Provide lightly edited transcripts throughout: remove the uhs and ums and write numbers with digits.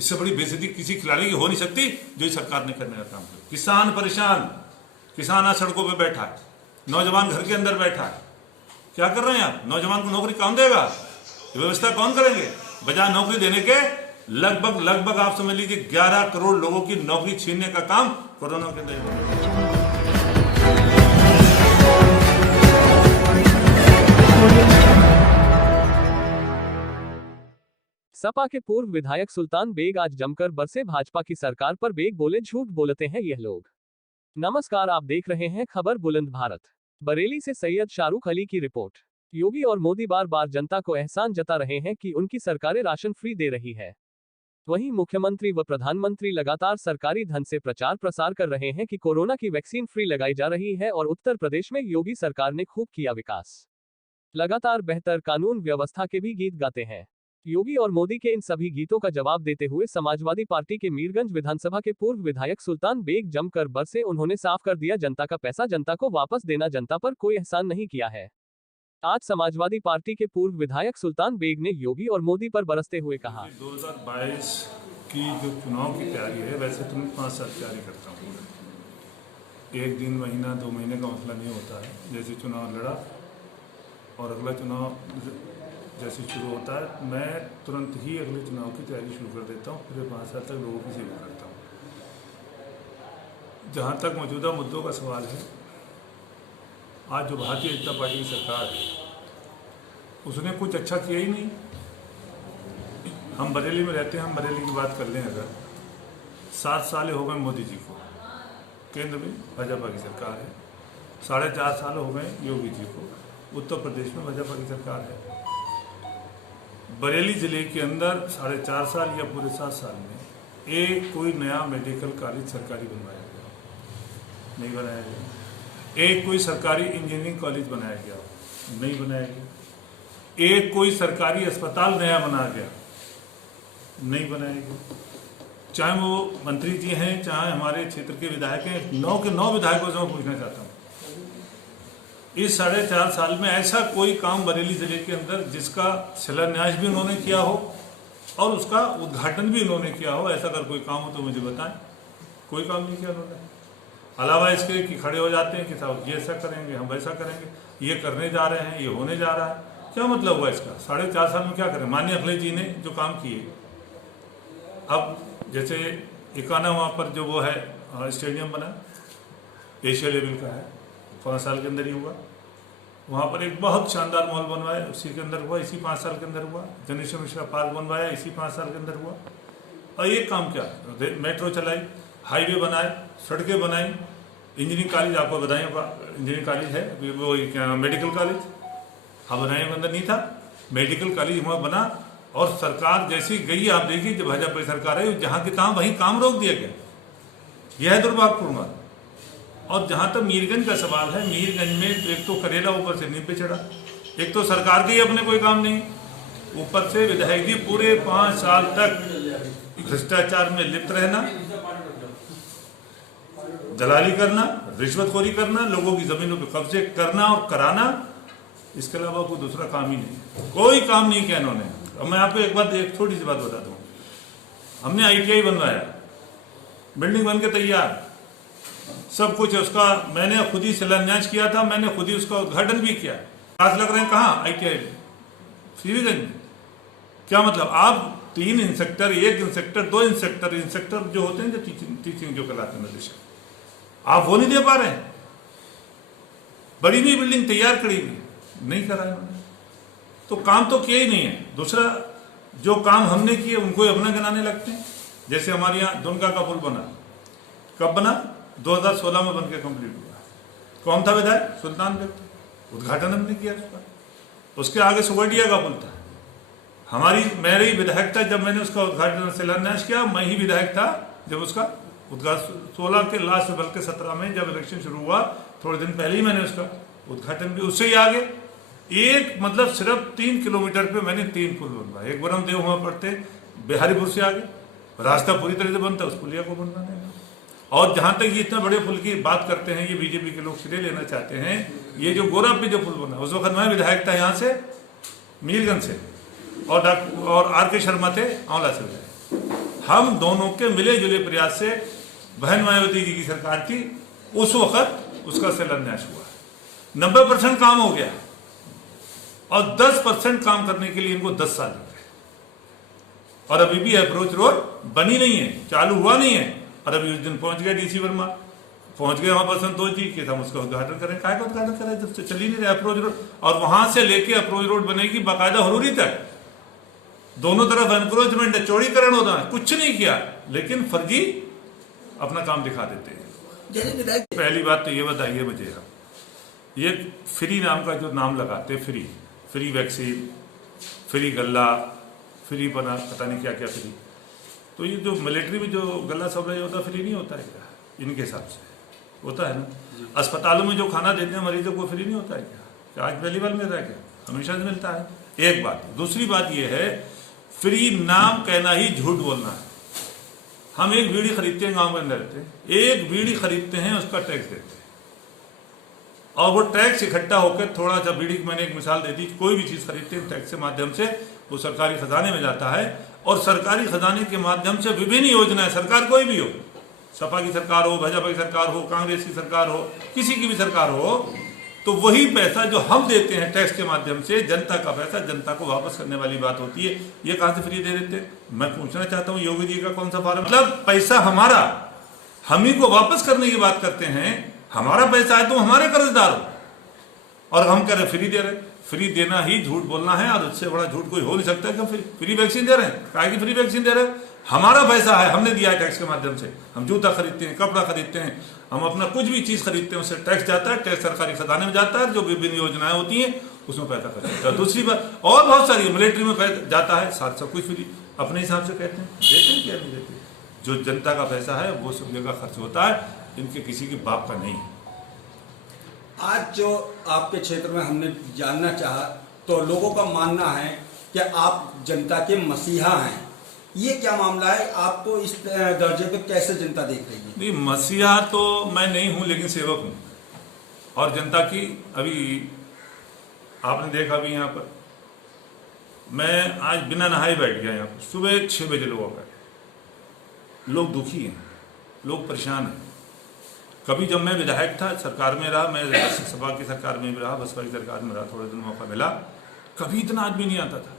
इससे बड़ी बेइज्जती किसी खिलाड़ी की हो नहीं सकती जो इस सरकार ने करने का काम किया। किसान परेशान, किसान आज सड़कों पे बैठा है, नौजवान घर के अंदर बैठा है। क्या कर रहे हैं आप? नौजवान को नौकरी कौन देगा? व्यवस्था कौन करेंगे? बजाय नौकरी देने के लगभग आप समझ लीजिए 11 करोड़ लोगों की नौकरी छीनने का काम कोरोना के अंदर। सपा के पूर्व विधायक सुल्तान बेग आज जमकर बरसे भाजपा की सरकार पर। बेग बोले झूठ बोलते हैं यह लोग। नमस्कार, आप देख रहे हैं खबर बुलंद भारत। बरेली से सैयद शाहरुख अली की रिपोर्ट। योगी और मोदी बार बार जनता को एहसान जता रहे हैं कि उनकी सरकारें राशन फ्री दे रही है। वहीं मुख्यमंत्री व प्रधानमंत्री लगातार सरकारी धन से प्रचार प्रसार कर रहे हैं कि कोरोना की वैक्सीन फ्री लगाई जा रही है और उत्तर प्रदेश में योगी सरकार ने खूब किया विकास। लगातार बेहतर कानून व्यवस्था के भी गीत गाते हैं। योगी और मोदी के इन सभी गीतों का जवाब देते हुए समाजवादी पार्टी के मीरगंज विधानसभा के पूर्व विधायक सुल्तान बेग जमकर बरसे। उन्होंने साफ कर दिया, जनता का पैसा जनता को वापस देना, जनता पर कोई एहसान नहीं किया है। आज समाजवादी पार्टी के पूर्व विधायक सुल्तान बेग ने योगी और मोदी पर बरसते हुए कहा, 2022 की जो चुनाव की तैयारी है, वैसे तो मैं 5 साल तैयारी करता हूँ। एक दिन, महीना, 2 महीने का मसला नहीं होता है। जैसे चुनाव लड़ा और अगला चुनाव जैसे शुरू होता है, मैं तुरंत ही अगले चुनाव की तैयारी शुरू कर देता हूँ। पूरे 5 साल तक लोगों की सेवा करता हूँ। जहाँ तक मौजूदा मुद्दों का सवाल है, आज जो भारतीय जनता पार्टी की सरकार है, उसने कुछ अच्छा किया ही नहीं। हम बरेली में रहते हैं, हम बरेली की बात कर लें अगर, 7 साल हो गए मोदी जी को, केंद्र में भाजपा की सरकार है। 4.5 साल हो गए योगी जी को, उत्तर प्रदेश में भाजपा की सरकार है। बरेली जिले के अंदर 4.5 साल या पूरे 7 साल में एक कोई नया मेडिकल कॉलेज सरकारी बनवाया गया नहीं, बनाया गया। एक कोई सरकारी इंजीनियरिंग कॉलेज बनाया गया नहीं, बनाया गया। एक कोई सरकारी अस्पताल नया बनाया गया नहीं, बनाया गया। चाहे वो मंत्री जी हैं, चाहे हमारे क्षेत्र के विधायक हैं, 9 के 9 विधायकों से मैं पूछना चाहता हूँ, इस 4.5 साल में ऐसा कोई काम बरेली जिले के अंदर जिसका शिलान्यास भी उन्होंने किया हो और उसका उद्घाटन भी उन्होंने किया हो, ऐसा अगर कोई काम हो तो मुझे बताएं। कोई काम नहीं किया उन्होंने। अलावा इसके कि खड़े हो जाते हैं कि साहब ये ऐसा करेंगे, हम वैसा करेंगे, ये करने जा रहे हैं, ये होने जा रहा है। क्या मतलब हुआ इसका? 4.5 साल में क्या करें? माननीय अखिलेश जी ने जो काम किए, अब जैसे इकाना वहाँ पर जो वो है स्टेडियम बना, एशिया लेवल का है, 5 साल के अंदर ही हुआ। वहाँ पर एक बहुत शानदार मॉल बनवाया, उसी के अंदर हुआ, इसी 5 साल के अंदर हुआ। जनेश्वर मिश्रा पार्क बनवाया, इसी 5 साल के अंदर हुआ। और ये काम क्या? मेट्रो चलाई, हाईवे बनाए, सड़कें बनाई, इंजीनियरिंग कॉलेज आपको बताया होगा, इंजीनियरिंग कॉलेज है, वो क्या मेडिकल कॉलेज, हाँ बनाने के अंदर नहीं था, मेडिकल कॉलेज वहाँ बना। और सरकार जैसी गई, आप देखिए जब भाजपा सरकार है, जहाँ की तहाँ वहीं काम रोक दिया गया। यह है दुर्भाग्यपूर्ण बात। और जहाँ तक मीरगंज का सवाल है, मीरगंज में एक तो करेला ऊपर से नींव पे चढ़ा, एक तो सरकार के ही अपने कोई काम नहीं, ऊपर से विधायक जी पूरे 5 साल तक भ्रष्टाचार में लिप्त रहना, दलाली करना, रिश्वतखोरी करना, लोगों की जमीनों पे कब्जे करना और कराना, इसके अलावा कोई दूसरा काम ही नहीं, कोई काम नहीं किया इन्होंने। अब मैं आपको एक छोटी सी बात बता दूं, हमने ITI बनवाया, बिल्डिंग बन के तैयार, सब कुछ है उसका, मैंने खुद ही शिलान्यास किया था, मैंने खुद ही उसका उद्घाटन भी किया। क्लास लग रहे हैं कहाँ? ITI में, श्रीगंज में। क्या मतलब? आप 3 इंस्पेक्टर, 1 इंस्पेक्टर, 2 इंस्पेक्टर जो होते हैं, जो टीचिंग जो कराते हैं निर्देशक, आप वो नहीं दे पा रहे हैं। बड़ी नई बिल्डिंग तैयार करी हुई, नहीं करा है उन्होंने, तो काम तो किया ही नहीं है। दूसरा, जो काम हमने किए उनको अपना गिनाने लगते हैं। जैसे हमारे यहाँ दुनका का पुल बना, कब बना? 2016 में बनकर कंप्लीट हुआ। कौन था विधायक? सुल्तान बेग, उद्घाटन हमने किया उसका। उसके आगे सुगडिया का पुल था, मेरे ही विधायक था जब मैंने उसका उद्घाटन शिलान्यास किया। मैं ही विधायक था जब उसका उद्घाटन 16 के लास्ट, बल्कि 17 में जब इलेक्शन शुरू हुआ, थोड़े दिन पहले ही मैंने उसका उद्घाटन भी। उससे ही आगे एक मतलब सिर्फ 3 किलोमीटर पे मैंने 3 पुल बनवाए। एक बरम देव वहां पड़ते बिहारीपुर से आगे, रास्ता पूरी तरह से बनता, उस पुलिया को बनवाने। और जहां तक ये इतना बड़े पुल की बात करते हैं, ये बीजेपी के लोग श्रेय लेना चाहते हैं, ये जो गोरा पे जो पुल बना, उस वक्त मैं विधायक था यहाँ से, मीरगंज से, और RK शर्मा थे आंवला से। हम दोनों के मिले जुले प्रयास से बहन मायावती जी की सरकार थी, उस वक्त उसका शिलान्यास हुआ। 90% काम हो गया और 10% काम करने के लिए इनको 10 साल लग गए और अभी भी अप्रोच रोड बनी नहीं है, चालू हुआ नहीं है। और अभी उस दिन पहुंच गया डीसी वर्मा, पहुंच गए वहां पर संतोष जी कि हम उसका उद्घाटन करें। काय का उद्घाटन करें जब से चल ही नहीं रहा अप्रोच रोड, और वहां से लेके अप्रोच रोड बनेगी बाकायदा हरूरी तक, दोनों तरफ एनक्रोचमेंट है, चौड़ीकरण होता है, कुछ नहीं किया, लेकिन फर्जी अपना काम दिखा देते हैं। पहली बात तो ये बताइए मुझे, ये फ्री नाम का जो नाम लगाते, फ्री वैक्सीन, फ्री गल्ला, फ्री बना, पता नहीं क्या क्या फ्री, तो ये जो मिलिट्री में जो गल्ला सप्लाई होता है फ्री नहीं होता है क्या? इनके हिसाब से होता है ना। अस्पतालों में जो खाना देते हैं मरीजों को फ्री नहीं होता है क्या? आज पहली बार मिल रहा है क्या? हमेशा से मिलता है। एक बात। दूसरी बात ये है, फ्री नाम कहना ही झूठ बोलना है। हम एक बीड़ी खरीदते हैं, गांव के अंदर रहते हैं, एक बीड़ी खरीदते हैं, उसका टैक्स देते हैं, और वो टैक्स इकट्ठा होकर थोड़ा सा बीड़ी की, मैंने एक मिसाल दे दी, कोई भी चीज खरीदते हैं टैक्स के माध्यम से, वो सरकारी खजाने में जाता है, और सरकारी खजाने के माध्यम से विभिन्न योजनाएं, सरकार कोई भी हो, सपा की सरकार हो, भाजपा की सरकार हो, कांग्रेस की सरकार हो, किसी की भी सरकार हो, तो वही पैसा जो हम देते हैं टैक्स के माध्यम से, जनता का पैसा जनता को वापस करने वाली बात होती है। ये कहां से फ्री दे देते हैं? मैं पूछना चाहता हूं योगी जी का कौन सा फार्म, मतलब पैसा हमारा, हम ही को वापस करने की बात करते हैं। हमारा पैसा है तो हमारे कर्जदार हो, और हम कह रहे फ्री दे रहे। फ्री देना ही झूठ बोलना है, और उससे बड़ा झूठ कोई हो नहीं सकता कि फ्री वैक्सीन दे रहे हैं। काहे की फ्री वैक्सीन दे रहे हैं? हमारा पैसा है, हमने दिया है टैक्स के माध्यम से। हम जूता खरीदते हैं, कपड़ा खरीदते हैं, हम अपना कुछ भी चीज खरीदते हैं, उससे टैक्स जाता है, टैक्स सरकारी खजाने में जाता है, जो विभिन्न योजनाएं होती हैं उसमें पैसा खर्च है। दूसरी बात, और बहुत सारी मिलिट्री में पैसा जाता है, साथ सब कुछ फ्री, अपने हिसाब से कहते हैं, देते हैं क्या नहीं देते? जो जनता का पैसा है वो सब जगह खर्च होता है, इनके किसी के बाप का नहीं। आज जो आपके क्षेत्र में हमने जानना चाहा, तो लोगों का मानना है कि आप जनता के मसीहा हैं, ये क्या मामला है? आपको इस दर्जे पे कैसे जनता देख रही है? नहीं, मसीहा तो मैं नहीं हूं, लेकिन सेवक हूं, और जनता की, अभी आपने देखा भी यहाँ पर, मैं आज बिना नहाए बैठ गया यहाँ पर, सुबह 6 बजे लोग आ गए। लोग दुखी हैं, लोग परेशान हैं। कभी जब मैं विधायक था, सरकार में रहा, मैं सपा की सरकार में भी रहा, बसपा की सरकार में रहा, थोड़े दिन मौका मिला, कभी इतना आदमी नहीं आता था।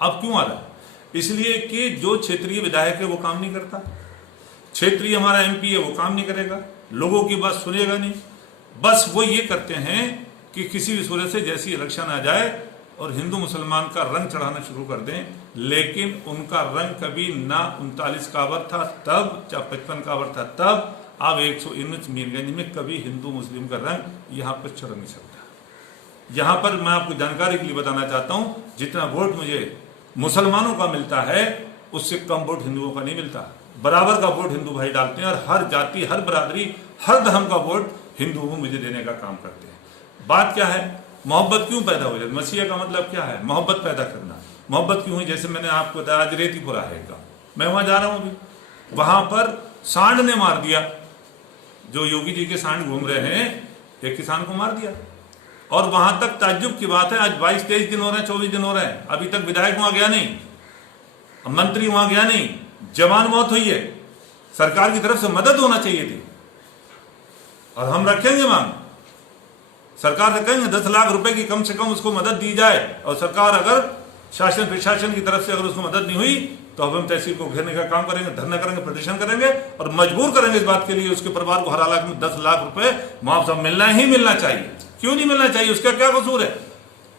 अब क्यों आ रहा है? इसलिए कि जो क्षेत्रीय विधायक है वो काम नहीं करता, क्षेत्रीय हमारा एमपी है वो काम नहीं करेगा, लोगों की बात सुनेगा नहीं। बस वो ये करते हैं कि किसी भी सूरत से जैसी इलेक्शन आ जाए और हिंदू मुसलमान का रंग चढ़ाना शुरू कर दें, लेकिन उनका रंग कभी ना 39 का आवर था तब, चाहे 55 का आवर था तब, अब 119 मीरगंज में कभी हिंदू मुस्लिम का रंग यहाँ पर चढ़ नहीं सकता। यहाँ पर मैं आपको जानकारी के लिए बताना चाहता हूँ, जितना वोट मुझे मुसलमानों का मिलता है उससे कम वोट हिंदुओं का नहीं मिलता। बराबर का वोट हिंदू भाई डालते हैं, और हर जाति, हर बरादरी, हर धर्म का वोट हिंदुओं को मुझे देने का काम करते हैं। बात क्या है? मोहब्बत क्यों पैदा हो जाती? मसीहा का मतलब क्या है? मोहब्बत पैदा करना। मोहब्बत क्यों हुई? जैसे मैंने आपको बताया, आज रेतीपुरा है गाँव, मैं वहां जा रहा हूं अभी, वहां पर सांड ने मार दिया, जो योगी जी के सांड घूम रहे हैं, एक किसान को मार दिया। और वहां तक ताज्जुब की बात है, आज 22-23 दिन हो रहे हैं, 24 दिन हो रहे हैं, अभी तक विधायक वहां गया नहीं, मंत्री वहां गया नहीं, जवान मौत हुई है। सरकार की तरफ से मदद होना चाहिए थी, और हम रखेंगे मांग, सरकार से कहेंगे 10 लाख रुपए की कम से कम उसको मदद दी जाए, और सरकार अगर शासन प्रशासन की तरफ से अगर उसको मदद नहीं हुई तो हम तहसील को घेरने का काम करेंगे, धरना करेंगे, प्रदर्शन करेंगे, और मजबूर करेंगे इस बात के लिए उसके परिवार को हर हालात में 10 लाख रुपए मुआवजा मिलना ही मिलना चाहिए। क्यों नहीं मिलना चाहिए? उसका क्या कसूर है?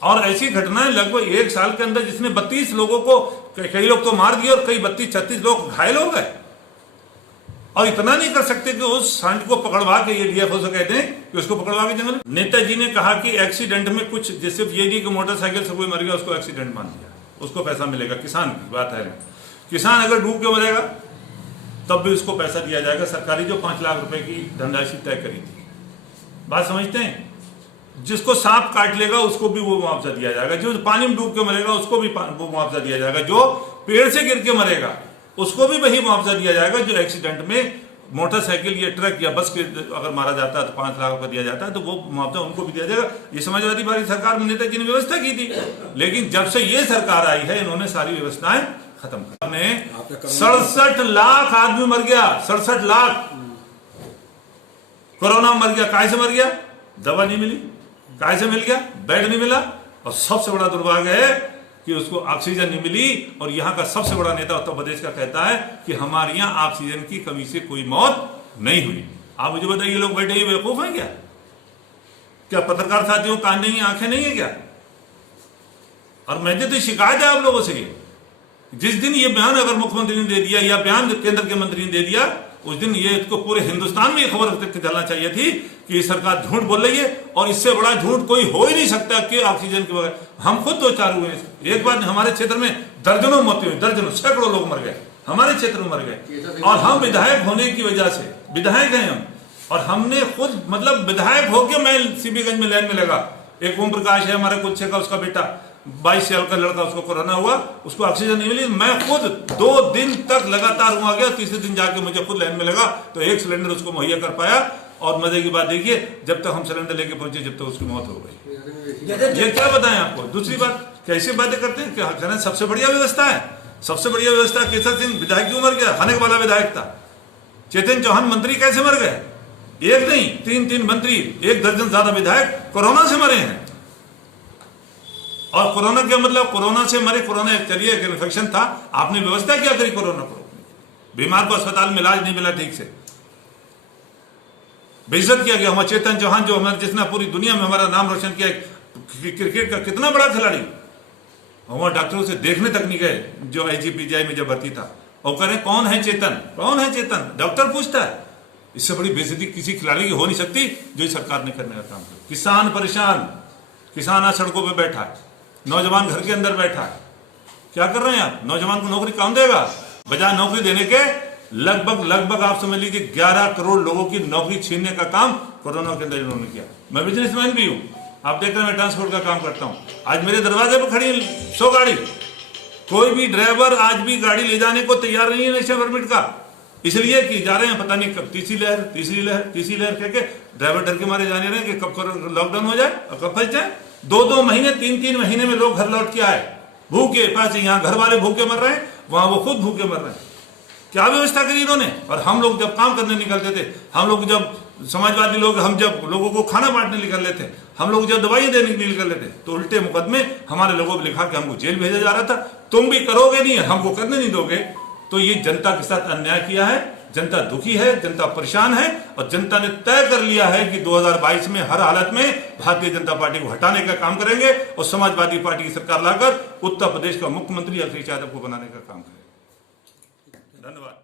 और ऐसी घटनाएं लगभग 1 साल के अंदर, जिसने 32 लोगों को, कई लोग तो मार दिए और कई 32-36 लोग घायल हो गए। और इतना नहीं कर सकते कि उस सांड को पकड़वा के, ये डीएफओ से कहते हैं कि उसको पकड़वा के जंगल। नेताजी ने कहा कि एक्सीडेंट में कुछ, जैसे ये नहीं कि मोटरसाइकिल से कोई मर गया उसको एक्सीडेंट मान लिया, उसको पैसा मिलेगा। किसान की बात है, किसान अगर डूब के मरेगा तब भी उसको पैसा दिया जाएगा। सरकारी जो 5 लाख रुपए की धनराशि तय करी थी, बात समझते हैं? जिसको सांप काट लेगा उसको भी वो मुआवजा दिया जाएगा, जो पानी में डूब के मरेगा उसको भी वो मुआवजा दिया जाएगा, जो पेड़ से गिर के मरेगा उसको भी वही मुआवजा दिया जाएगा, जो एक्सीडेंट में मोटरसाइकिल या ट्रक या बस के अगर मारा जाता है तो 5 लाख रुपए दिया जाता है, तो वो मुआवजा उनको भी दिया जाएगा। ये समाजवादी पार्टी सरकार में नेताजी ने व्यवस्था की थी, लेकिन जब से ये सरकार आई है इन्होंने सारी व्यवस्थाएं खत्म कर। ने 67 लाख आदमी मर गया, 67 लाख कोरोना मर गया। काय से मर गया? दवा नहीं मिली। काय से मिल गया? बेड नहीं मिला। और सबसे बड़ा दुर्भाग्य है कि उसको ऑक्सीजन नहीं मिली। और यहां का सबसे बड़ा नेता उत्तर प्रदेश का कहता है कि हमारे यहां ऑक्सीजन की कमी से कोई मौत नहीं हुई। आप मुझे बताइए, लोग बैठे ही बेवकूफ हैं क्या? क्या पत्रकार साथियों कान नहीं, आंखें नहीं है क्या? और मुझे तो शिकायत है आप लोगों से, जिस दिन ये बयान अगर मुख्यमंत्री ने दे दिया या बयान केंद्र के मंत्री ने दे दिया, उस दिन ये इसको पूरे हिंदुस्तान में ये खबर चलना चाहिए थी कि ये सरकार झूठ बोल रही है। और इससे बड़ा झूठ कोई हो ही नहीं सकता कि ऑक्सीजन के बगैर। हम खुद दो चार हुए, एक बार हमारे क्षेत्र में दर्जनों मौतें हुई, दर्जनों सैकड़ों लोग मर गए, हमारे क्षेत्र में मर गए। और हम विधायक होने की वजह से, विधायक हैं हम, और हमने खुद मतलब विधायक होकर मैं सीबीगंज में लाइन में लगा। एक ओम प्रकाश है हमारे कुछ का, उसका बेटा 22 साल का लड़का, उसको कोरोना हुआ, उसको ऑक्सीजन नहीं मिली। मैं खुद 2 दिन तक लगातार वहां गया, तीसरे दिन जाके मुझे खुद लाइन में लगा तो एक सिलेंडर उसको मुहैया कर पाया। और मजे की बात देखिए, जब तक हम सिलेंडर लेके पहुंचे जब तक उसकी मौत हो गई। ये क्या बताएं आपको? दूसरी बात, कैसी बातें करते हैं? क्या कहना सबसे बढ़िया व्यवस्था है, सबसे बढ़िया व्यवस्था। केसर सिंह विधायक क्यों मर गया? खाने वाला विधायक था। चेतन चौहान मंत्री कैसे मर गए? एक नहीं, 3 मंत्री, 1 दर्जन ज्यादा विधायक कोरोना से मरे हैं। और कोरोना क्या मतलब? कोरोना से मरे, कोरोना चलिए एक इन्फेक्शन था, आपने व्यवस्था क्या करी कोरोना को? बीमार को अस्पताल में इलाज नहीं मिला ठीक से, बेइज्जत किया गया। हमारे चेतन चौहान जो हमारे जिसने पूरी दुनिया में हमारा नाम रोशन किया, क्रिकेट का कितना बड़ा खिलाड़ी, हमारे डॉक्टरों से देखने तक नहीं गए जो IGPGI में जब भर्ती था। और कह रहे कौन है चेतन, कौन है चेतन? डॉक्टर पूछता है। इससे बड़ी बेइज्जती किसी खिलाड़ी की हो नहीं सकती जो इस सरकार ने करने का काम किया। किसान परेशान, किसान आज सड़कों पर बैठा है, नौजवान घर के अंदर बैठा है। क्या कर रहे हैं आप? नौजवान को नौकरी कौन देगा? बजाय नौकरी देने के लगभग आप समझ लीजिए 11 करोड़ लोगों की नौकरी छीनने का काम कोरोना के अंदर इन्होंने किया। मैं बिजनेसमैन भी हूं, आप देख रहे हैं मैं ट्रांसपोर्ट का काम करता हूं। आज मेरे दरवाजे पर खड़ी 100 गाड़ी, कोई भी ड्राइवर आज भी गाड़ी ले जाने को तैयार नहीं है नेशनल परमिट का, इसलिए कि जा रहे हैं पता नहीं कब तीसरी लहर कह के ड्राइवर डर के मारे जाने रहे कि कब लॉकडाउन हो जाए और कब फंस जाए। 2 महीने 3 महीने में लोग घर लौट के आए भूखे पास। यहाँ घर वाले भूखे मर रहे हैं, वहां वो खुद भूखे मर रहे हैं। क्या व्यवस्था करी इन्होंने? और हम लोग जब काम करने निकलते थे, हम लोग जब समाजवादी लोग, हम जब लोगों को खाना बांटने निकल लेते, हम लोग जब दवाई देने के लिए निकल लेते, तो उल्टे मुकदमे हमारे लोगों को लिखा कि हमको जेल भेजा जा रहा था। तुम भी करोगे नहीं, हमको करने नहीं दोगे। तो ये जनता के साथ अन्याय किया है। जनता दुखी है, जनता परेशान है, और जनता ने तय कर लिया है कि 2022 में हर हालत में भारतीय जनता पार्टी को हटाने का काम करेंगे और समाजवादी पार्टी की सरकार लाकर उत्तर प्रदेश का मुख्यमंत्री अखिलेश यादव को बनाने का काम करेंगे। धन्यवाद।